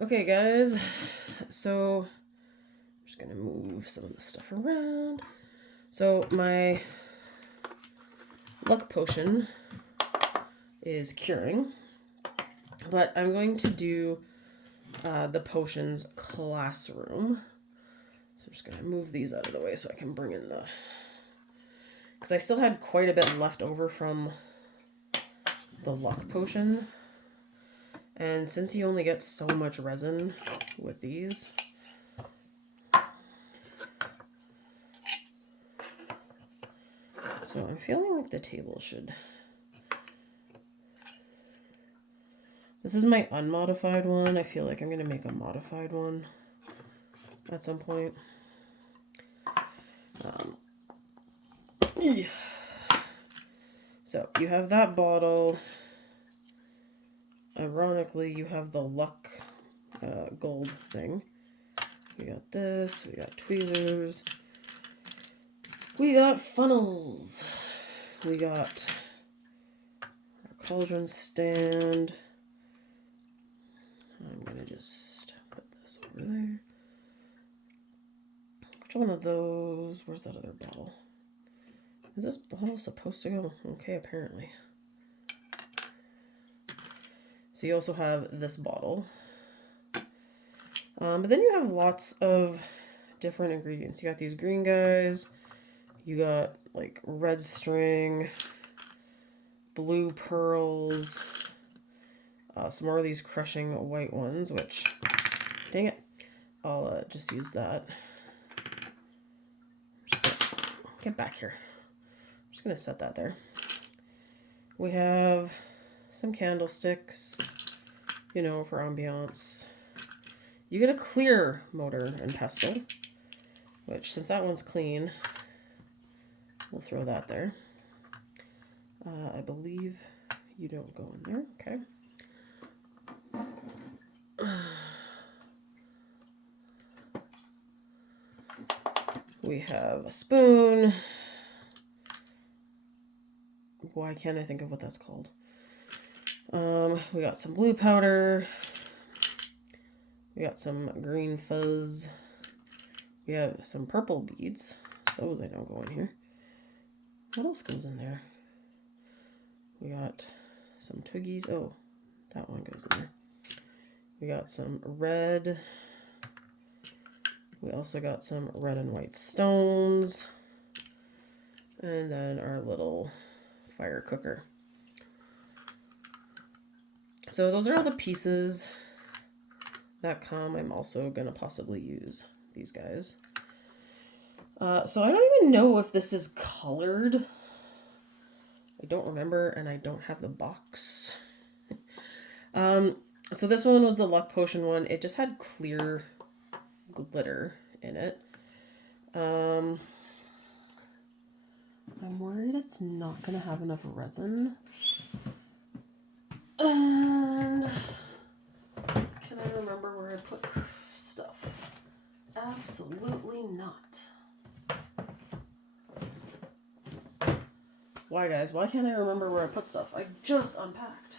Okay, guys, so I'm just gonna move some of the stuff around. So my luck potion is curing, but I'm going to do the potions classroom. So I'm just gonna move these out of the way so I can bring in the, because I still had quite a bit left over from the luck potion. And since you only get so much resin with these, so I'm feeling like the table should... This is my unmodified one. I feel like I'm going to make a modified one at some point. Yeah. So you have that bottle. Ironically, you have the luck gold thing. We got this. We got tweezers. We got funnels. We got our cauldron stand. I'm going to just put this over there. Which one of those? Where's that other bottle? Is this bottle supposed to go? Okay, apparently. So you also have this bottle. But then you have lots of different ingredients. You got these green guys. You got like red string, blue pearls, some more of these crushing white ones, which, dang it, I'll just use that. Get back here. I'm just going to set that there. We have some candlesticks, you know, for ambiance. You get a clear mortar and pestle, which, since that one's clean, we'll throw that there. I believe you don't go in there. Okay. We have a spoon. Why can't I think of what that's called? We got some blue powder. We got some green fuzz. We have some purple beads. Those I don't go in here. What else goes in there? We got some twiggies. Oh, that one goes in there. We got some red. We also got some red and white stones. And then our little fire cooker. So those are all the pieces that come. I'm also going to possibly use these guys. So I don't even know if this is colored. I don't remember, and I don't have the box. So this one was the luck potion one. It just had clear glitter in it. I'm worried it's not going to have enough resin. And can I remember where I put stuff? Absolutely not. Why, guys? Why can't I remember where I put stuff? I just unpacked.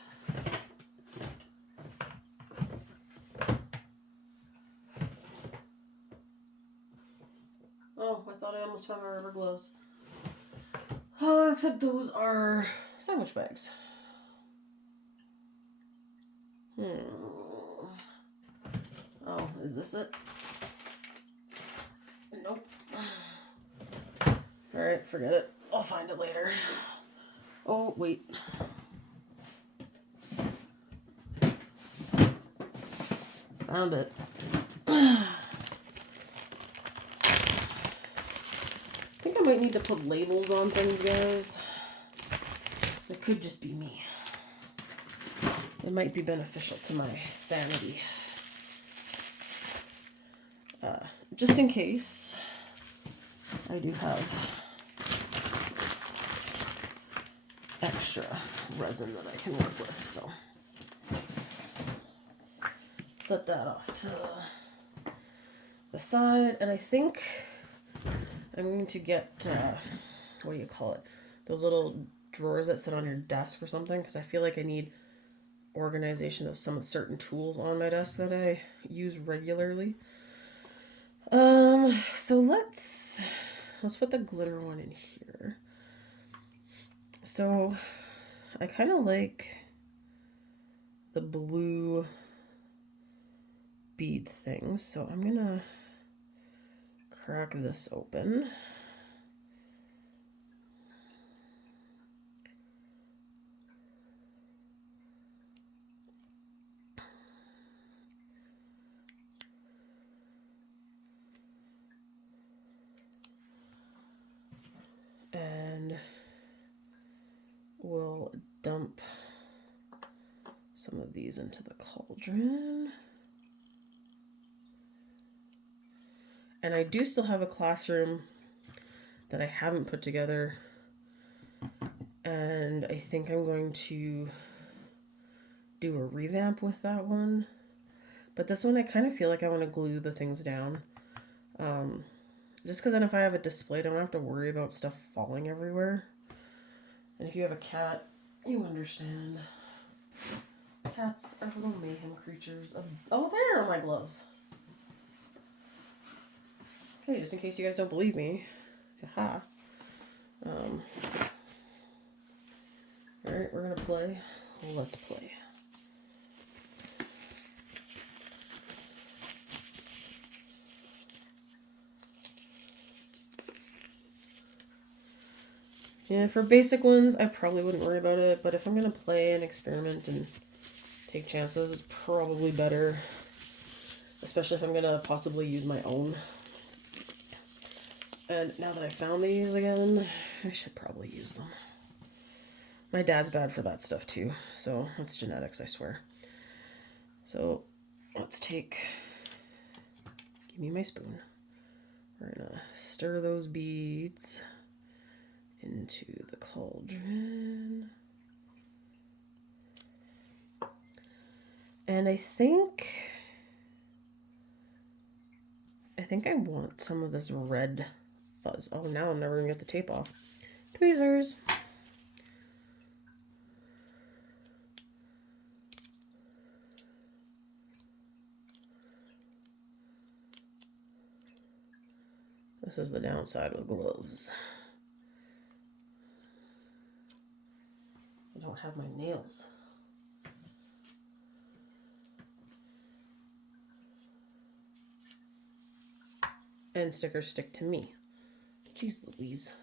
Oh, I thought I almost found my rubber gloves. Oh, except those are sandwich bags. Oh, is this it? Nope. Alright, forget it. I'll find it later. Oh, wait. Found it. I think I might need to put labels on things, guys. It could just be me. It might be beneficial to my sanity. Just in case, I do have extra resin that I can work with, so set that off to the side. And I think I'm going to get, what do you call it? Those little drawers that sit on your desk or something, because I feel like I need organization of some certain tools on my desk that I use regularly. So let's put the glitter one in here. So I kind of like the blue bead things, so I'm gonna crack this open. And we'll dump some of these into the cauldron. And I do still have a classroom that I haven't put together, and I think I'm going to do a revamp with that one. But this one I kind of feel like I want to glue the things down. Just because then if I have it displayed, I don't have to worry about stuff falling everywhere. And if you have a cat, you understand. Cats are little mayhem creatures. Oh, there are my gloves. Okay, just in case you guys don't believe me. Haha. Alright, we're gonna play. Let's play. Yeah, for basic ones, I probably wouldn't worry about it, but if I'm gonna play and experiment and take chances, it's probably better. Especially if I'm gonna possibly use my own. And now that I found these again, I should probably use them. My dad's bad for that stuff too, so it's genetics, I swear. So let's take, give me my spoon. We're gonna stir those beads into the cauldron. And I think I want some of this red fuzz. Oh, now I'm never gonna get the tape off. Tweezers. This is the downside with gloves. I don't have my nails. And stickers stick to me. Jeez Louise.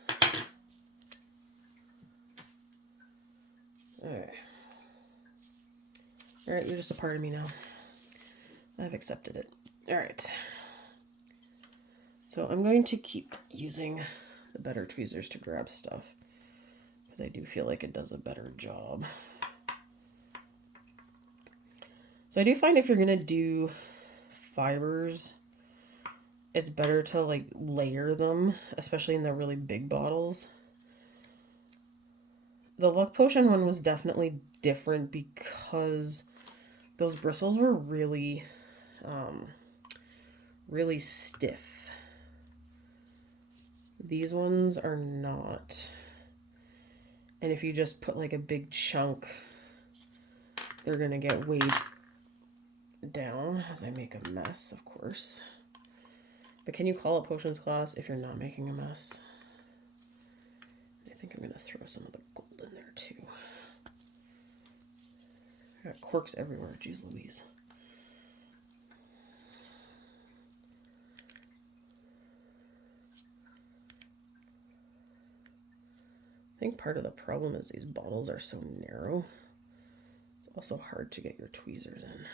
Alright. Alright, you're just a part of me now. I've accepted it. Alright. So I'm going to keep using the better tweezers to grab stuff, because I do feel like it does a better job. So I do find if you're going to do fibers, it's better to like layer them, especially in the really big bottles. The Luck Potion one was definitely different because those bristles were really, really stiff. These ones are not. And if you just put like a big chunk, they're gonna get weighed down as I make a mess, of course. But can you call it potions class if you're not making a mess? I think I'm gonna throw some of the gold in there too. I got corks everywhere, jeez Louise. I think part of the problem is these bottles are so narrow. It's also hard to get your tweezers in.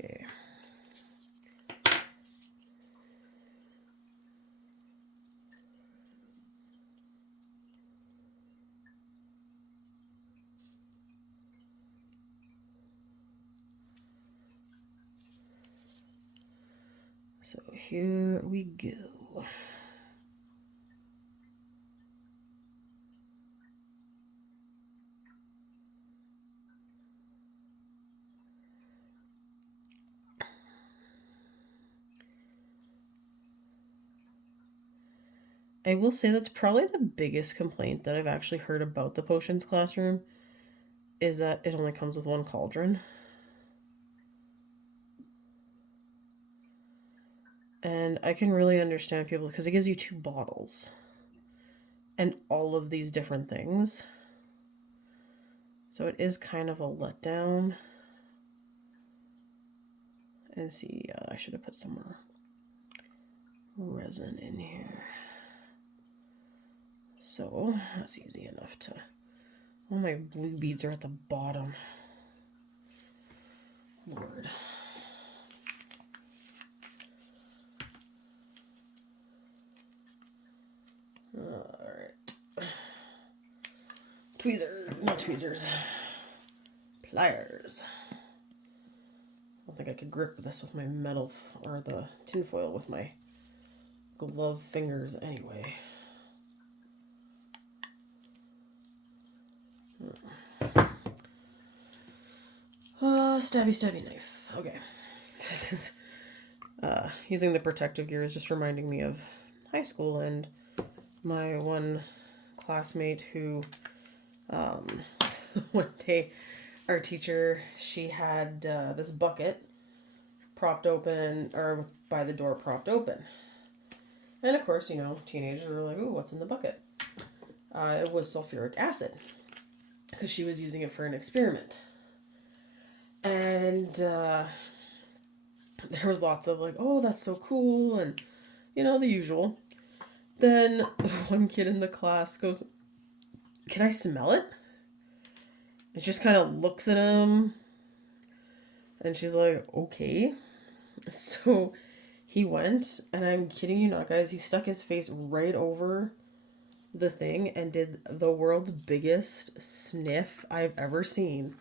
Okay. So here we go. I will say that's probably the biggest complaint that I've actually heard about the potions classroom is that it only comes with one cauldron. And I can really understand people because it gives you 2 bottles and all of these different things. So it is kind of a letdown. And see, I should have put some more resin in here. So that's easy enough to... All my blue beads are at the bottom. Lord. Alright. Not tweezers. Pliers. I don't think I could grip this with my metal or the tinfoil with my glove fingers anyway. Stabby knife. Okay. This is using the protective gear is just reminding me of high school and my one classmate who one day our teacher, she had this bucket propped open, or by the door propped open. And of course, teenagers were like, ooh, what's in the bucket? It was sulfuric acid because she was using it for an experiment. And there was lots of like, oh, that's so cool, and the usual. Then one kid in the class goes, can I smell it? And she just kind of looks at him, and she's like, okay. So he went, and I'm kidding you not, guys, he stuck his face right over the thing and did the world's biggest sniff I've ever seen.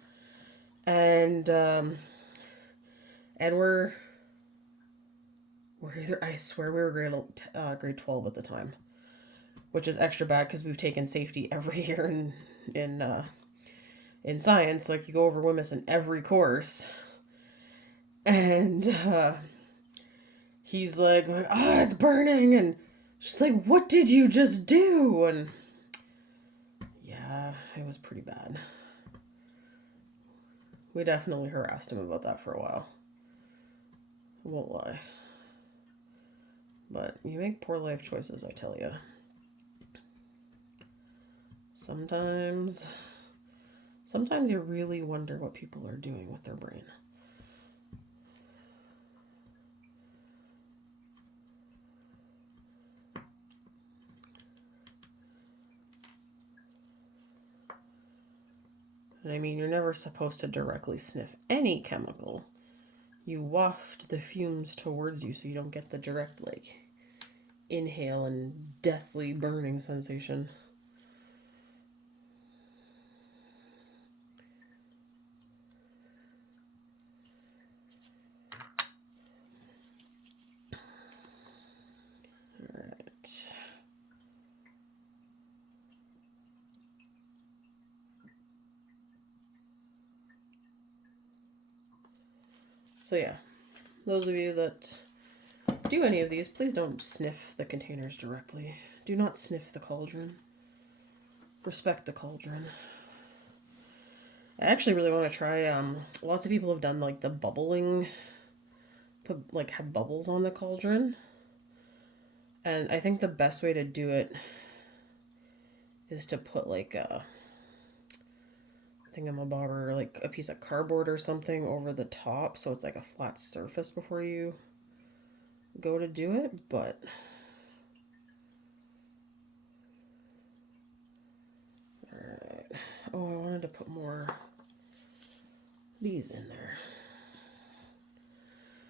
And we're either, I swear we were grade 12 at the time, which is extra bad because we've taken safety every year in science. Like, you go over WMIS in every course. And he's like, it's burning. And she's like, what did you just do? And yeah, it was pretty bad. We definitely harassed him about that for a while. I won't lie. But you make poor life choices, I tell you. Sometimes you really wonder what people are doing with their brain. And I mean, you're never supposed to directly sniff any chemical. You waft the fumes towards you so you don't get the direct, inhale and deathly burning sensation. Alright. So yeah, those of you that do any of these, please don't sniff the containers directly. Do not sniff the cauldron. Respect the cauldron. I actually really want to try, lots of people have done, the bubbling, have bubbles on the cauldron. And I think the best way to do it is to put, a thingamabobber, a piece of cardboard or something over the top, so it's like a flat surface before you go to do it, but alright. Oh, I wanted to put more these in there.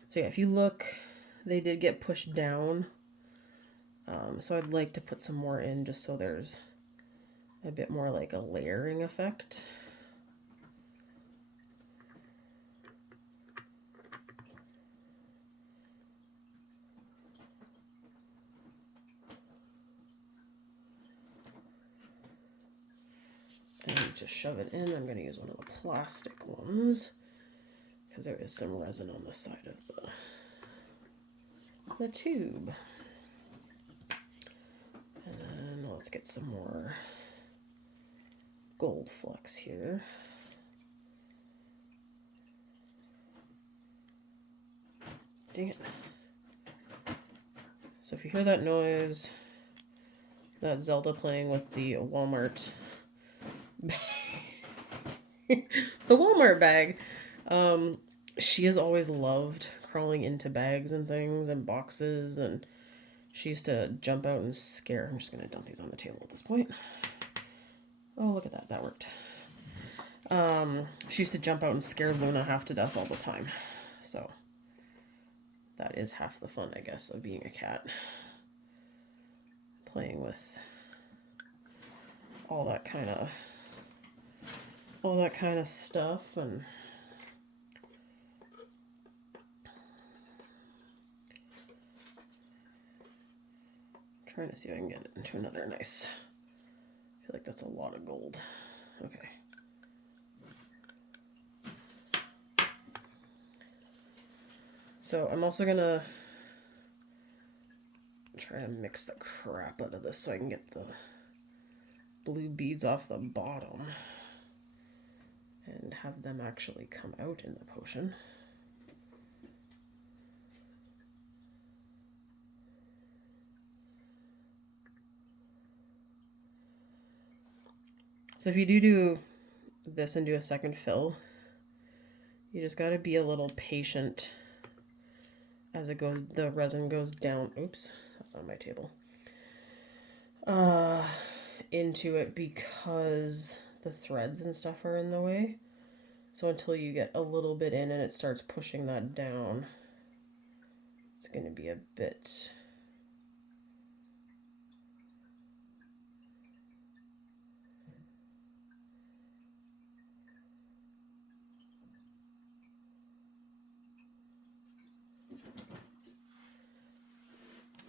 So yeah, if you look, they did get pushed down. So I'd like to put some more in just so there's a bit more like a layering effect. And to shove it in, I'm going to use one of the plastic ones because there is some resin on the side of the tube. let's get some more gold flux here. Dang it. So if you hear that noise, that's Zelda playing with the Walmart bag. The Walmart bag. She has always loved crawling into bags and things and boxes, and she used to jump out and scare. I'm just going to dump these on the table at this point. Oh, look at that. That worked. She used to jump out and scare Luna half to death all the time. So that is half the fun, I guess, of being a cat. Playing with all that kind of stuff. And trying to see if I can get it into another nice. I feel like that's a lot of gold. Okay. So I'm also gonna try to mix the crap out of this so I can get the blue beads off the bottom and have them actually come out in the potion. So if you do this and do a second fill, you just got to be a little patient as it goes. The resin goes down. Oops, that's on my table. Into it because the threads and stuff are in the way. So until you get a little bit in and it starts pushing that down, it's going to be a bit.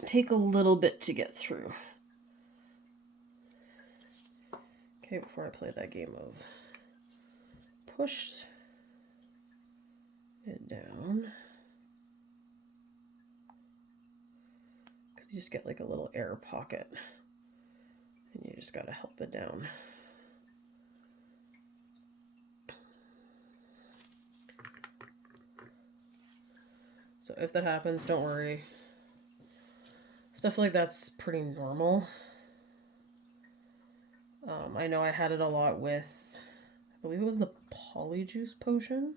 Take a little bit to get through. Okay, before I play that game of push it down, because you just get like a little air pocket and you just got to help it down. So if that happens, don't worry. Stuff like that's pretty normal. I know I had it a lot with, I believe it was the Polyjuice potion.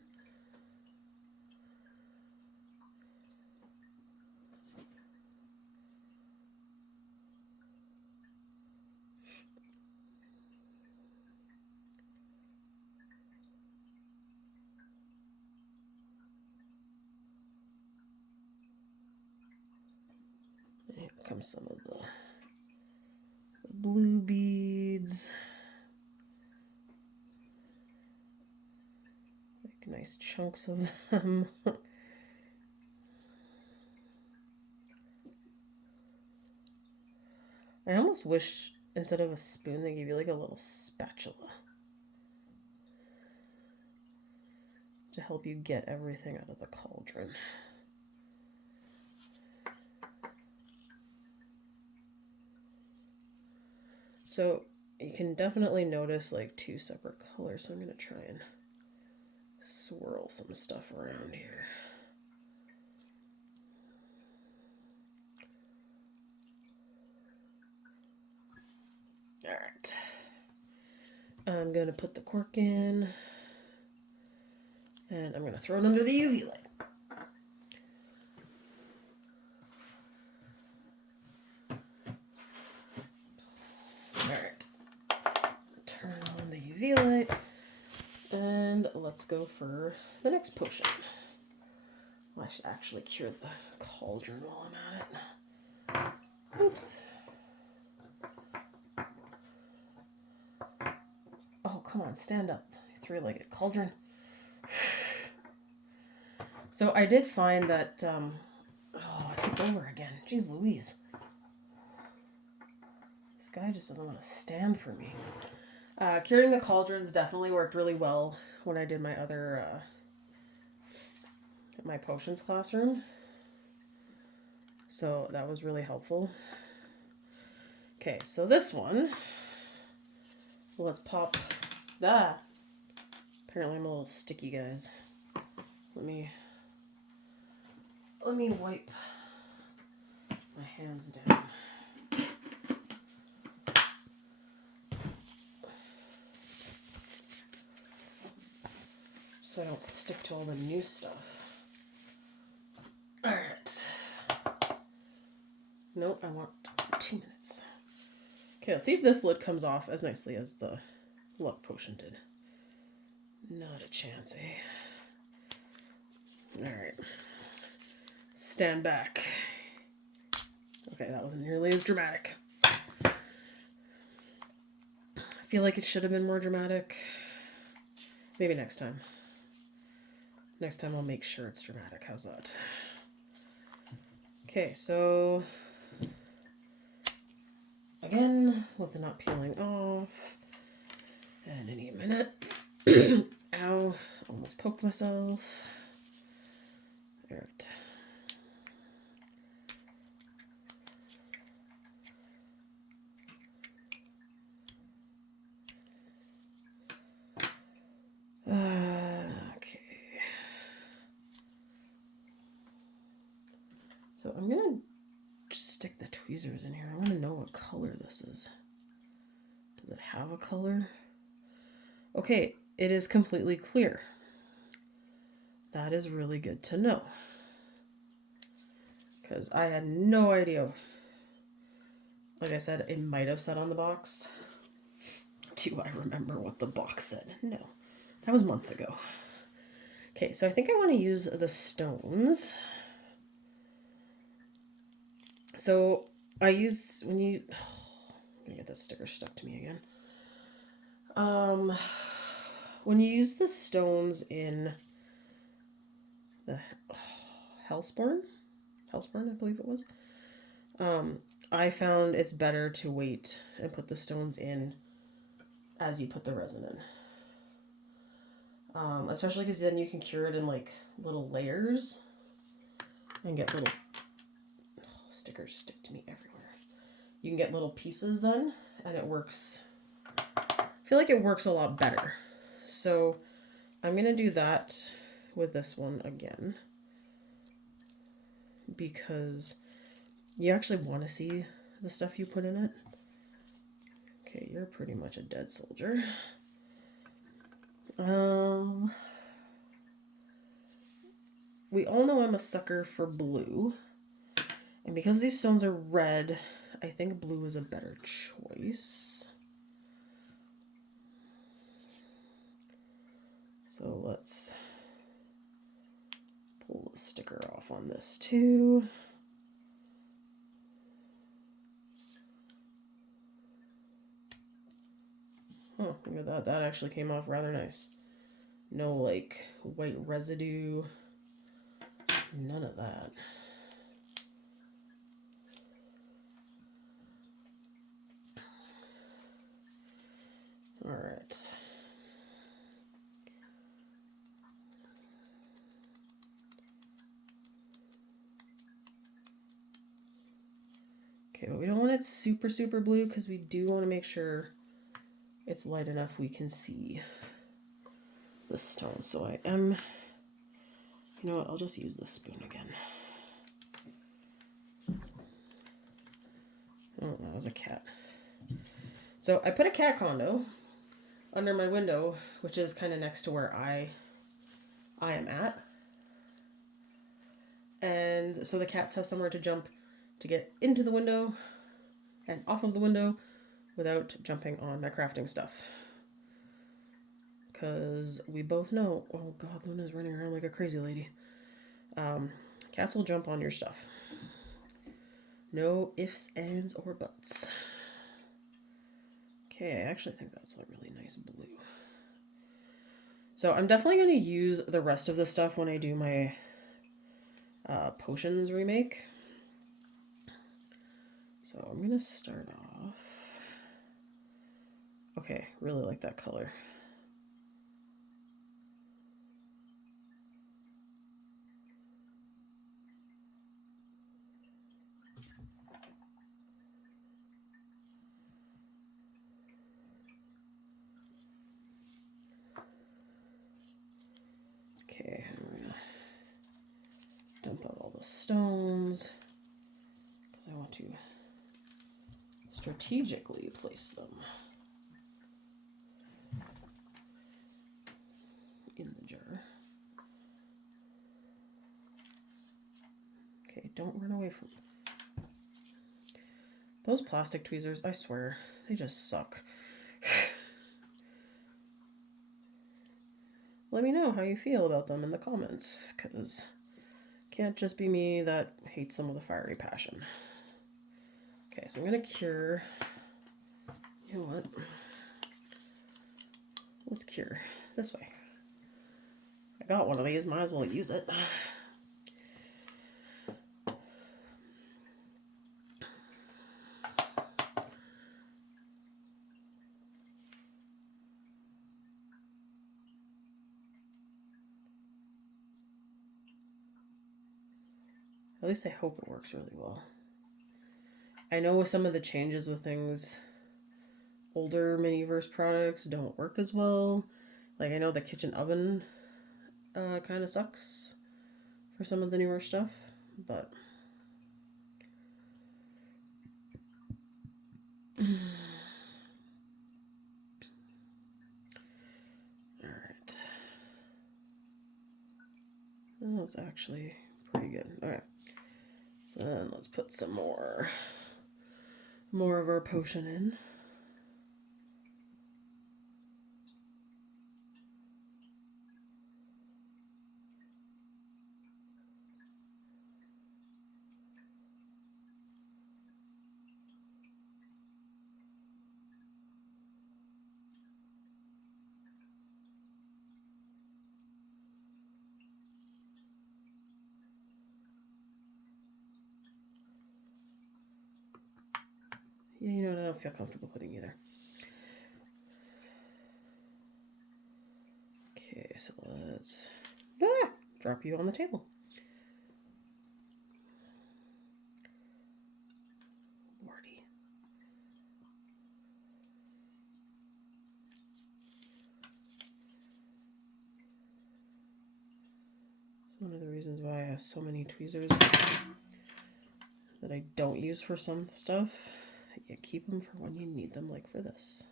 Here comes some of the blue beads. Like nice chunks of them. I almost wish instead of a spoon they gave you like a little spatula to help you get everything out of the cauldron. So you can definitely notice like two separate colors, so I'm going to try and swirl some stuff around here. Alright. I'm going to put the cork in, and I'm going to throw it under the UV light. Alright. Turn on the UV light, and let's go for the next potion. Well, I should actually cure the cauldron while I'm at it. Oops. Oh, come on, stand up. Three-legged cauldron. So I did find that, oh, it took over again. Jeez Louise. This guy just doesn't want to stand for me. Curing the cauldrons definitely worked really well when I did my other, my potions classroom. So that was really helpful. Okay, so this one, let's pop that. Apparently I'm a little sticky, guys. Let me wipe my hands down. So I don't stick to all the new stuff. Alright. Nope, I want 2 minutes. Okay, let's see if this lid comes off as nicely as the luck potion did. Not a chance, eh? Alright. Stand back. Okay, that wasn't nearly as dramatic. I feel like it should have been more dramatic. Maybe next time. Next time I'll make sure it's dramatic. How's that? Okay, so again, with the not peeling off. And any minute. Ow, almost poked myself. Alright. Okay. So I'm gonna just stick the tweezers in here. I want to know what color this is. Does it have a color? Okay, it is completely clear. That is really good to know. Because I had no idea. Like I said, it might have said on the box. Do I remember what the box said? No. That was months ago. Okay, so I think I want to use the stones. So I use, when you, I'm gonna get that sticker stuck to me again. When you use the stones in the Hellspawn, I believe it was, I found it's better to wait and put the stones in as you put the resin in. Especially because then you can cure it in like little layers and get little stickers stick to me everywhere. You can get little pieces then, and it works. I feel like it works a lot better. So I'm gonna do that with this one again because you actually want to see the stuff you put in it. Okay, you're pretty much a dead soldier. We all know I'm a sucker for blue. And because these stones are red, I think blue is a better choice. So let's pull the sticker off on this too. Oh, look at that. That actually came off rather nice. No, like, white residue. None of that. Alright. Okay, but we don't want it super, super blue because we do want to make sure it's light enough we can see the stone. So I am, you know what, I'll just use the spoon again. Oh, that was a cat. So I put a cat condo under my window, which is kind of next to where I am at. And so the cats have somewhere to jump to get into the window and off of the window without jumping on my crafting stuff. Because we both know, oh god, Luna's running around like a crazy lady. Cats will jump on your stuff. No ifs, ands, or buts. Okay, I actually think that's a really nice blue. So I'm definitely going to use the rest of the stuff when I do my potions remake. So I'm going to start off. Okay, really like that color. the stones because I want to strategically place them in the jar. Okay, don't run away from me. Those plastic tweezers, I swear, they just suck. Let me know how you feel about them in the comments, because it can't just be me that hates them with a fiery passion. Okay, so I'm going to cure... You know what? Let's cure this way. I got one of these, might as well use it. At least I hope it works really well. I know with some of the changes with things, older Miniverse products don't work as well. Like, I know the kitchen oven kind of sucks for some of the newer stuff, but... Alright. That's actually pretty good. Alright. So then let's put some more of our potion in. Yeah, you know what, I don't feel comfortable putting either. Okay, so let's drop you on the table. Lordy. It's one of the reasons why I have so many tweezers that I don't use for some stuff. You keep them for when you need them, like for this.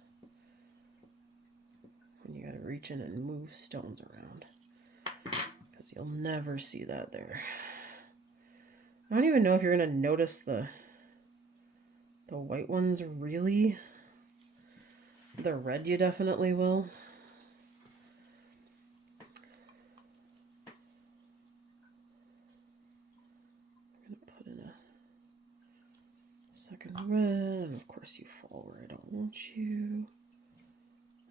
When you gotta reach in and move stones around. Because you'll never see that there. I don't even know if you're gonna notice the white ones really. The red you definitely will. I'm gonna put in a second red, and of course you fall where I don't want you.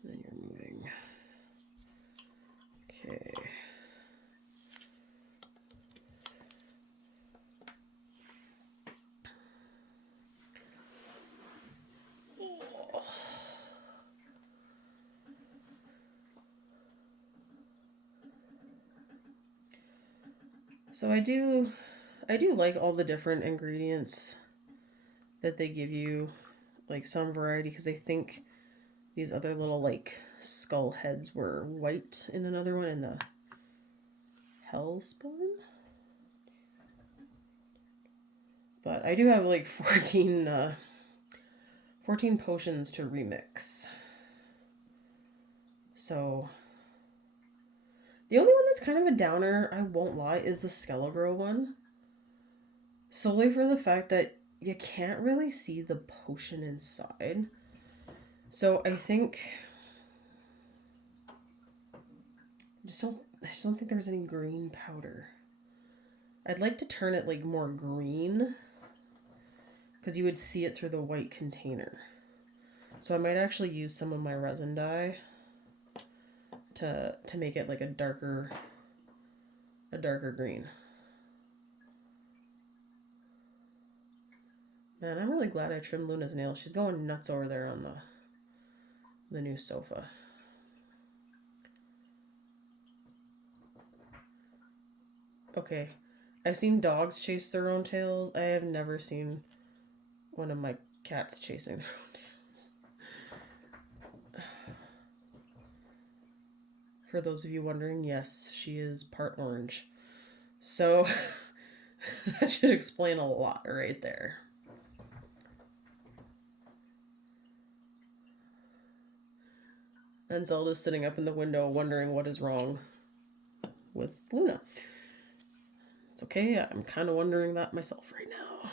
And then you're moving. Okay. So I do like all the different ingredients that they give you, like some variety, because I think these other little like skull heads were white in another one, in the Hellspawn. But I do have like 14 potions to remix. So the only one that's kind of a downer, I won't lie, is the Skelegro one. Solely for the fact that you can't really see the potion inside. So I think... I just don't think there's any green powder. I'd like to turn it like more green, because you would see it through the white container. So I might actually use some of my resin dye to make it like a darker green. Man, I'm really glad I trimmed Luna's nails. She's going nuts over there on the new sofa. Okay, I've seen dogs chase their own tails. I have never seen one of my cats chasing their own tails. For those of you wondering, yes, she is part orange. So That should explain a lot right there. And Zelda's sitting up in the window wondering what is wrong with Luna. It's okay, I'm kind of wondering that myself right now.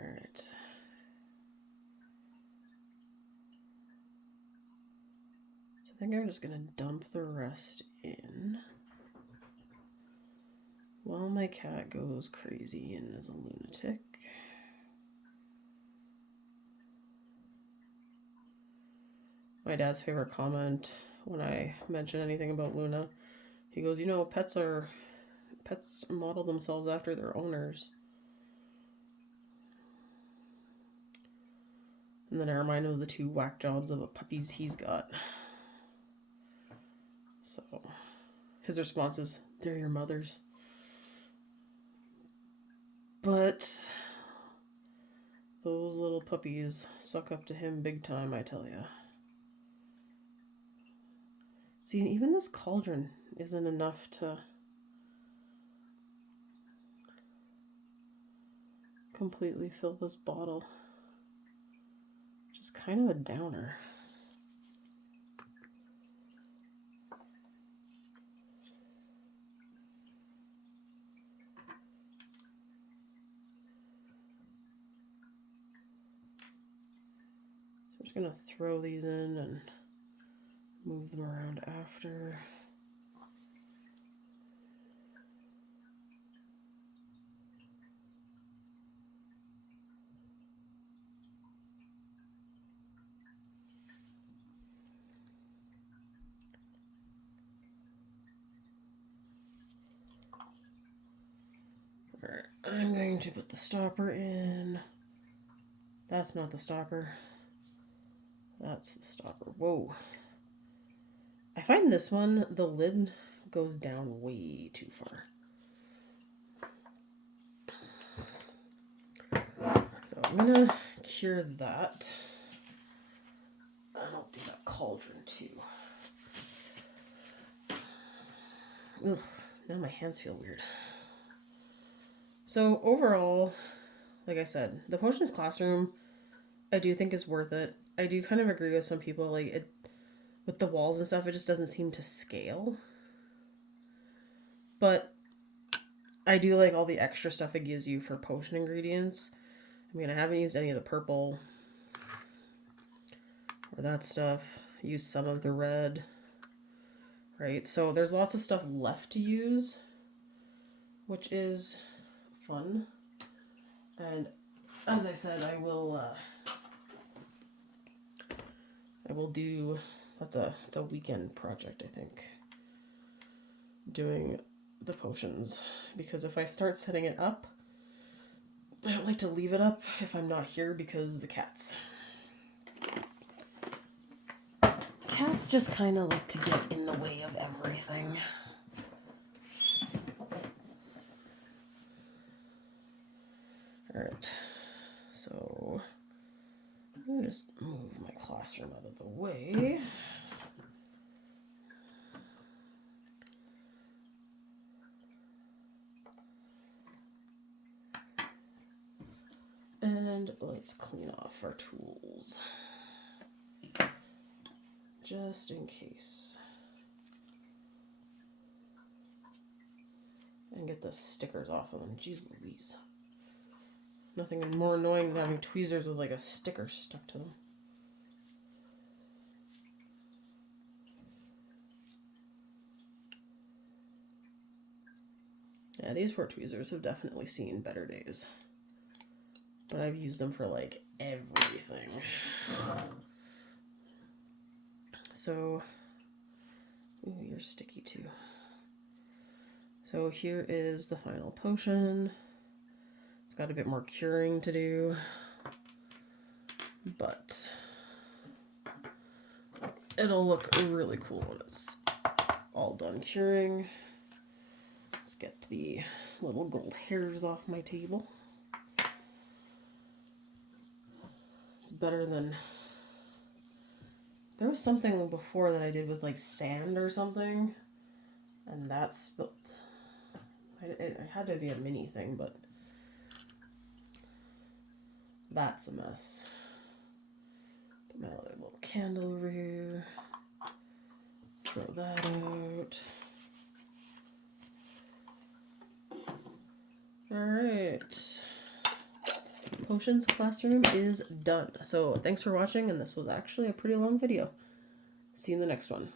Alright. So I think I'm just going to dump the rest in while my cat goes crazy and is a lunatic. My dad's favorite comment when I mention anything about Luna, he goes, you know, pets model themselves after their owners. And then I remind him of the 2 whack jobs of puppies he's got. So his response is, they're your mother's. But those little puppies suck up to him big time, I tell ya. See, and even this cauldron isn't enough to completely fill this bottle. Which is kind of a downer. So I'm just going to throw these in and move them around after. Alright, I'm going to put the stopper in. That's not the stopper. That's the stopper. Whoa. I find this one, the lid goes down way too far. So I'm gonna cure that. And I'll do that cauldron too. Ugh, now my hands feel weird. So overall, like I said, the Potions classroom, I do think is worth it. I do kind of agree with some people, like it with the walls and stuff, it just doesn't seem to scale. But I do like all the extra stuff it gives you for potion ingredients. I mean, I haven't used any of the purple or that stuff. I used some of the red, right? So there's lots of stuff left to use, which is fun. And as I said, I will do, it's a weekend project, I think, doing the potions, because if I start setting it up, I don't like to leave it up if I'm not here, because the cats just kind of like to get in the way of everything. Alright, so I'm going to just move my classroom out of the way. And let's clean off our tools, just in case. And get the stickers off of them. Jeez Louise. Nothing more annoying than having tweezers with like a sticker stuck to them. Yeah, these poor tweezers have definitely seen better days. But I've used them for like everything. So, ooh, you're sticky too. So here is the final potion. It's got a bit more curing to do, but it'll look really cool when it's all done curing. Let's get the little gold hairs off my table. It's better than There was something before that I did with like sand or something, and that spilled. It had to be a mini thing, but that's a mess. Put my other little candle here. Throw that out. Alright. Potions classroom is done. So thanks for watching, and this was actually a pretty long video. See you in the next one.